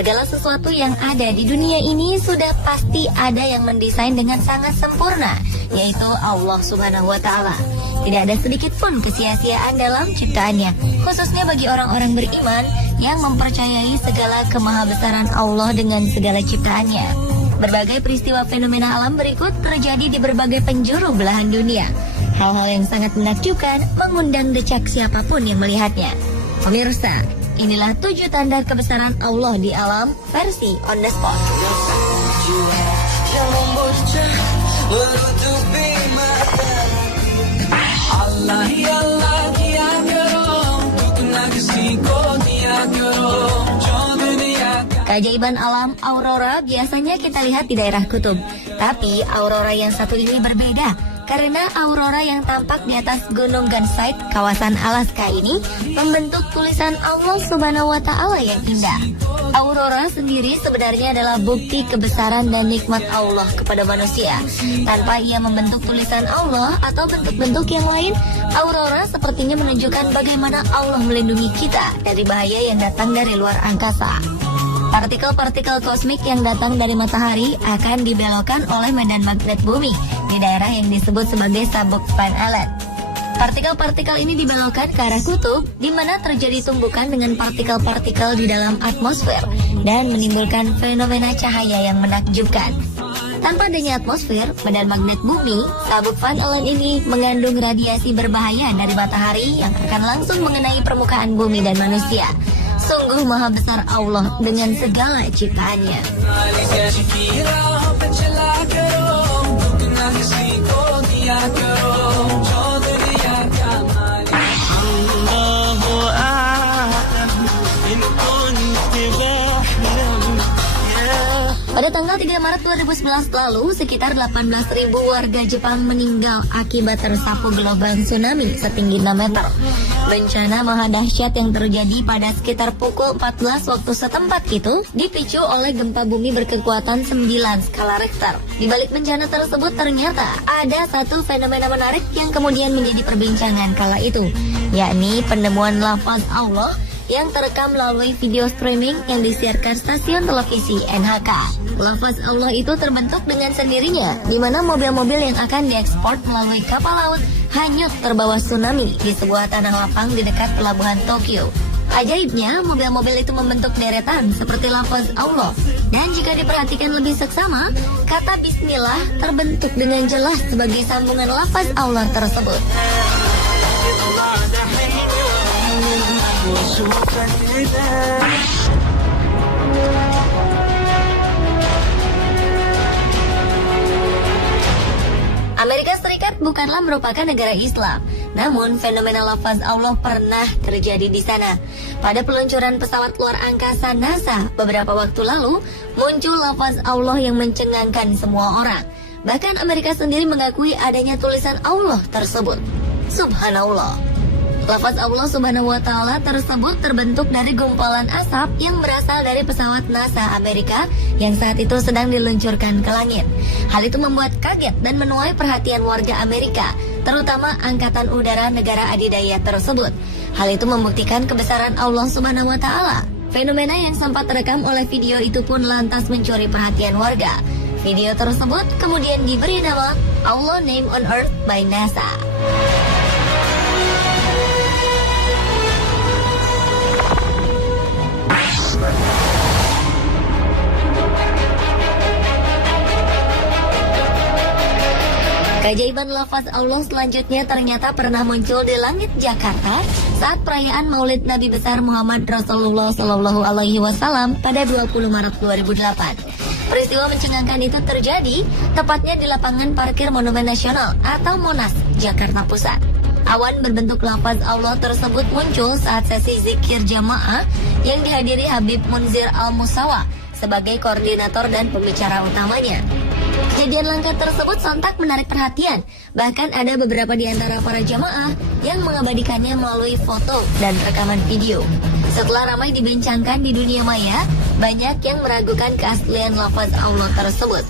Segala sesuatu yang ada di dunia ini sudah pasti ada yang mendesain dengan sangat sempurna, yaitu Allah Subhanahu wa Ta'ala. Tidak ada sedikit pun kesia-siaan dalam ciptaannya, khususnya bagi orang-orang beriman yang mempercayai segala kemahabesaran Allah dengan segala ciptaannya. Berbagai peristiwa fenomena alam berikut terjadi di berbagai penjuru belahan dunia. Hal-hal yang sangat menakjubkan mengundang decak siapapun yang melihatnya. Pemirsa, inilah 7 tanda kebesaran Allah di alam versi on the spot. Keajaiban alam aurora biasanya kita lihat di daerah kutub. Tapi aurora yang satu ini berbeda, karena aurora yang tampak di atas Gunung Ganzeit, kawasan Alaska ini, membentuk tulisan Allah Subhanahu wa Ta'ala yang indah. Aurora sendiri sebenarnya adalah bukti kebesaran dan nikmat Allah kepada manusia. Tanpa ia membentuk tulisan Allah atau bentuk-bentuk yang lain, aurora sepertinya menunjukkan bagaimana Allah melindungi kita dari bahaya yang datang dari luar angkasa. Partikel-partikel kosmik yang datang dari matahari akan dibelokkan oleh medan magnet bumi di daerah yang disebut sebagai sabuk Van Allen. Partikel-partikel ini dibelokkan ke arah kutub, di mana terjadi tumbukan dengan partikel-partikel di dalam atmosfer dan menimbulkan fenomena cahaya yang menakjubkan. Tanpa adanya atmosfer, medan magnet bumi, sabuk Van Allen ini mengandung radiasi berbahaya dari matahari yang akan langsung mengenai permukaan bumi dan manusia. Sungguh maha besar Allah dengan segala ciptaannya. Pada tanggal 3 Maret 2011 lalu, sekitar 18.000 warga Jepang meninggal akibat tersapu gelombang tsunami setinggi 6 meter. Bencana maha dahsyat yang terjadi pada sekitar pukul 14 waktu setempat itu dipicu oleh gempa bumi berkekuatan 9 skala Richter. Di balik bencana tersebut ternyata ada satu fenomena menarik yang kemudian menjadi perbincangan kala itu, yakni penemuan lafaz Allah yang terekam melalui video streaming yang disiarkan stasiun televisi NHK. Lafaz Allah itu terbentuk dengan sendirinya, di mana mobil-mobil yang akan diekspor melalui kapal laut hanyut terbawa tsunami di sebuah tanah lapang di dekat pelabuhan Tokyo. Ajaibnya, mobil-mobil itu membentuk deretan seperti lafaz Allah. Dan jika diperhatikan lebih seksama, kata Bismillah terbentuk dengan jelas sebagai sambungan lafaz Allah tersebut. Amerika Serikat bukanlah merupakan negara Islam, namun fenomena lafaz Allah pernah terjadi di sana. Pada peluncuran pesawat luar angkasa NASA beberapa waktu lalu, muncul lafaz Allah yang mencengangkan semua orang. Bahkan Amerika sendiri mengakui adanya tulisan Allah tersebut. Subhanallah. Lafaz Allah Subhanahu wa Ta'ala tersebut terbentuk dari gumpalan asap yang berasal dari pesawat NASA Amerika yang saat itu sedang diluncurkan ke langit. Hal itu membuat kaget dan menuai perhatian warga Amerika, terutama Angkatan Udara negara adidaya tersebut. Hal itu membuktikan kebesaran Allah Subhanahu wa Ta'ala. Fenomena yang sempat terekam oleh video itu pun lantas mencuri perhatian warga. Video tersebut kemudian diberi nama Allah Name on Earth by NASA. Keajaiban lafaz Allah selanjutnya ternyata pernah muncul di langit Jakarta saat perayaan Maulid Nabi besar Muhammad Rasulullah Shallallahu Alaihi Wasallam pada 20 Maret 2008. Peristiwa mencengangkan itu terjadi tepatnya di lapangan parkir Monumen Nasional atau Monas, Jakarta Pusat. Awan berbentuk lafaz Allah tersebut muncul saat sesi zikir jamaah yang dihadiri Habib Munzir Al-Musawa sebagai koordinator dan pembicara utamanya. Kejadian langka tersebut sontak menarik perhatian. Bahkan ada beberapa di antara para jamaah yang mengabadikannya melalui foto dan rekaman video. Setelah ramai dibincangkan di dunia maya, banyak yang meragukan keaslian lafaz Allah tersebut.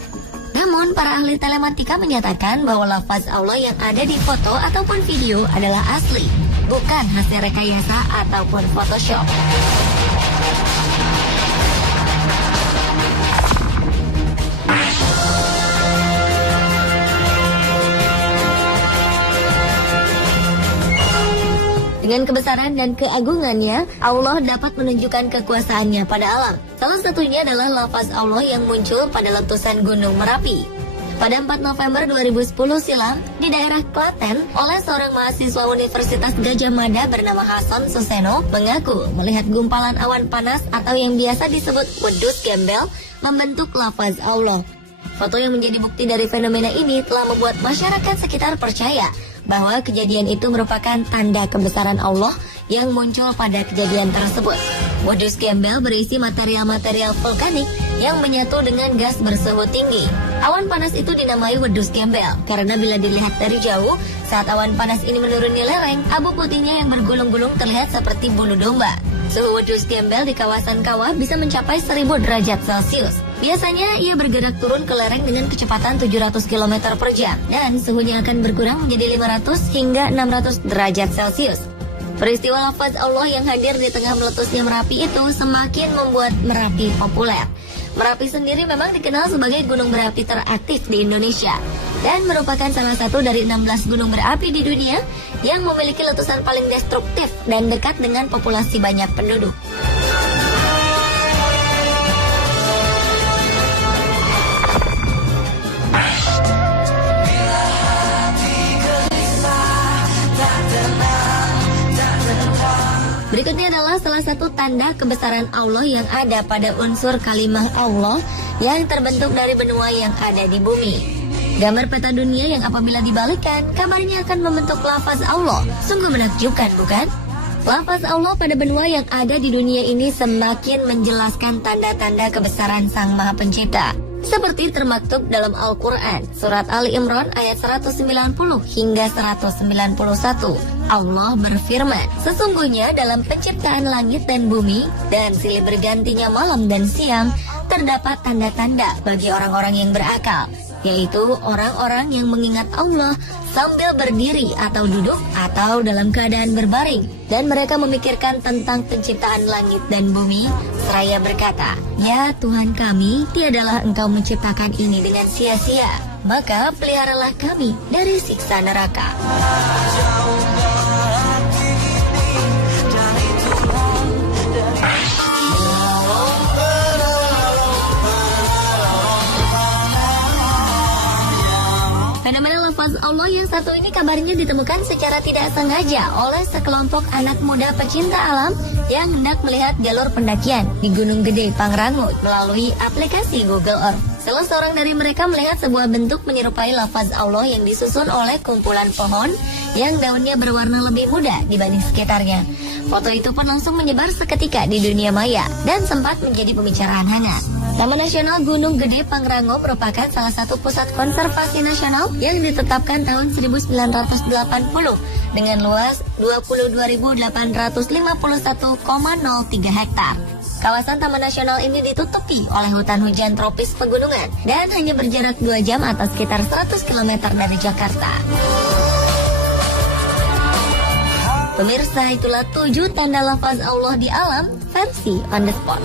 Namun, para ahli telematika menyatakan bahwa lafaz Allah yang ada di foto ataupun video adalah asli, bukan hasil rekayasa ataupun Photoshop. Dengan kebesaran dan keagungannya, Allah dapat menunjukkan kekuasaannya pada alam. Salah satunya adalah lafaz Allah yang muncul pada letusan Gunung Merapi. Pada 4 November 2010 silam, di daerah Klaten, oleh seorang mahasiswa Universitas Gadjah Mada bernama Hasan Suseno mengaku melihat gumpalan awan panas atau yang biasa disebut wedus gembel membentuk lafaz Allah. Foto yang menjadi bukti dari fenomena ini telah membuat masyarakat sekitar percaya bahwa kejadian itu merupakan tanda kebesaran Allah yang muncul pada kejadian tersebut. Wedus gembel berisi material-material vulkanik yang menyatu dengan gas bersuhu tinggi. Awan panas itu dinamai wedus gembel karena bila dilihat dari jauh, saat awan panas ini menuruni lereng, abu putihnya yang bergulung-gulung terlihat seperti bulu domba. Suhu wedus gembel di kawasan kawah bisa mencapai 1000 derajat Celcius. Biasanya ia bergerak turun ke lereng dengan kecepatan 700 km per jam dan suhunya akan berkurang menjadi 500 hingga 600 derajat Celcius. Peristiwa lafaz Allah yang hadir di tengah meletusnya Merapi itu semakin membuat Merapi populer. Merapi sendiri memang dikenal sebagai gunung berapi teraktif di Indonesia dan merupakan salah satu dari 16 gunung berapi di dunia yang memiliki letusan paling destruktif dan dekat dengan populasi banyak penduduk. Berikutnya adalah salah satu tanda kebesaran Allah yang ada pada unsur kalimah Allah yang terbentuk dari benua yang ada di bumi. Gambar peta dunia yang apabila dibalikkan, kabarnya akan membentuk lafaz Allah. Sungguh menakjubkan, bukan? Lafaz Allah pada benua yang ada di dunia ini semakin menjelaskan tanda-tanda kebesaran Sang Maha Pencipta. Seperti termaktub dalam Al-Quran, Surat Ali Imran ayat 190 hingga 191. Allah berfirman, sesungguhnya dalam penciptaan langit dan bumi dan silih bergantinya malam dan siang, terdapat tanda-tanda bagi orang-orang yang berakal, yaitu orang-orang yang mengingat Allah sambil berdiri atau duduk atau dalam keadaan berbaring, dan mereka memikirkan tentang penciptaan langit dan bumi, seraya berkata, ya Tuhan kami, tiadalah Engkau menciptakan ini dengan sia-sia, maka peliharalah kami dari siksa neraka. Fenomena lafaz Allah yang satu ini kabarnya ditemukan secara tidak sengaja oleh sekelompok anak muda pecinta alam yang hendak melihat jalur pendakian di Gunung Gede Pangrango melalui aplikasi Google Earth. Salah seorang dari mereka melihat sebuah bentuk menyerupai lafaz Allah yang disusun oleh kumpulan pohon yang daunnya berwarna lebih muda dibanding sekitarnya. Foto itu pun langsung menyebar seketika di dunia maya dan sempat menjadi pembicaraan hangat. Taman Nasional Gunung Gede Pangrango merupakan salah satu pusat konservasi nasional yang ditetapkan tahun 1980 dengan luas 22.851,03 hektar. Kawasan Taman Nasional ini ditutupi oleh hutan hujan tropis pegunungan dan hanya berjarak 2 jam atau sekitar 100 km dari Jakarta. Pemirsa, itulah 7 tanda lafaz Allah di alam versi on the spot.